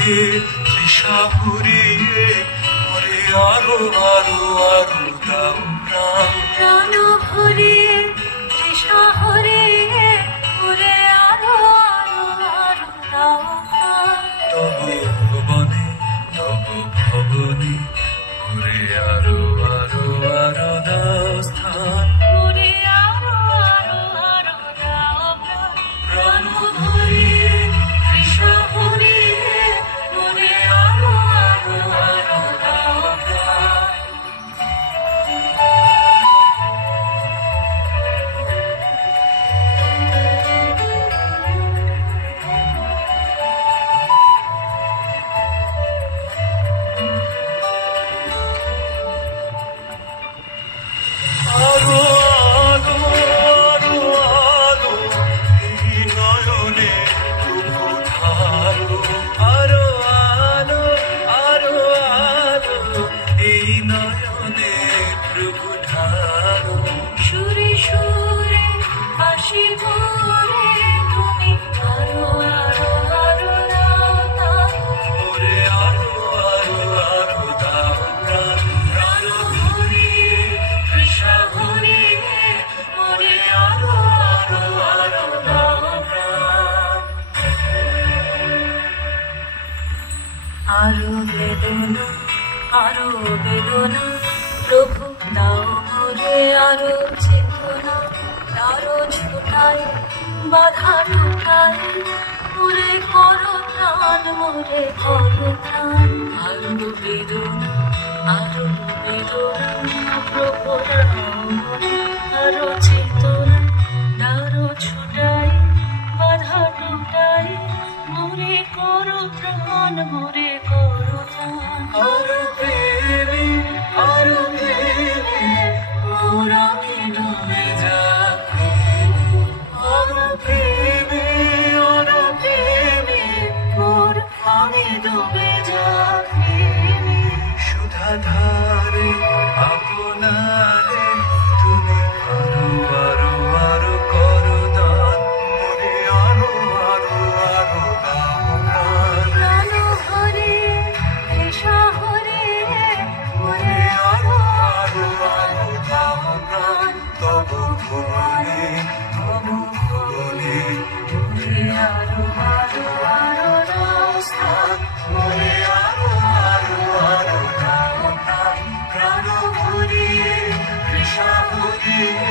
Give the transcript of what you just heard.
তৃষা ভরিয়ে ওরে আরো আরো আরো দাও প্রাণ প্রাণ ভরিয়ে তৃষা ভরিয়ে ওরে আরো আরো আরো দাও প্রাণ তবু ভুবনে তবু ভবনে ওরে আরো আরো আরো দাও স্থান ওরে আরো আরো আরো দাও প্রাণ প্রাণ ভরিয়ে তৃষা ভরিয়ে ওরে আরো আরো আরো দাও প্রাণ আরো আলো আরো আলো এই নয়নে প্রভু ধারো আরো আলো আরো আলো এই নয়নে প্রভু ধারো সুরে সুরে বাঁশি ধরে তুমি আরো আরো আরো দাও দাও ওরে আরো আরো আরো দাও প্রাণ প্রাণ ভরিয়ে তৃষা ভরিয়ে ওরে আরো আরো আরো দাও প্রাণ আরো বেদনা আরো বেদনা প্রভু দাও মোরে আরো চেতনা আরো ছোটাই বাধা টুটাই মোরে করো প্রাণ মোরে করো প্রাণ আরো বেদনা প্রভু দাও মোরে আরো চেতনা আরো ছোটাই বাধা টুটাই মোরে করো প্রাণ মোরে করো প্রাণ আরো প্রেমে মোর আমি ডুবে যাচ্ছি আরো প্রেমে মোর আমি ডুবে যাচ্ছি সুধা ধারে আপনারে তুমি আরো আরো আরো করো দান মোরে আরো আরো আরো দাও প্রাণ প্রাণ হরিয়ে তৃষা হরিয়ে ওরে আরো আরো আরো দাও প্রাণ তবু ভুবনে ওরে আরো আরো আরো দাও স্থান ওরে আরো আরো আরো দাও প্রাণ প্রাণ ভরিয়ে তৃষা ভরিয়ে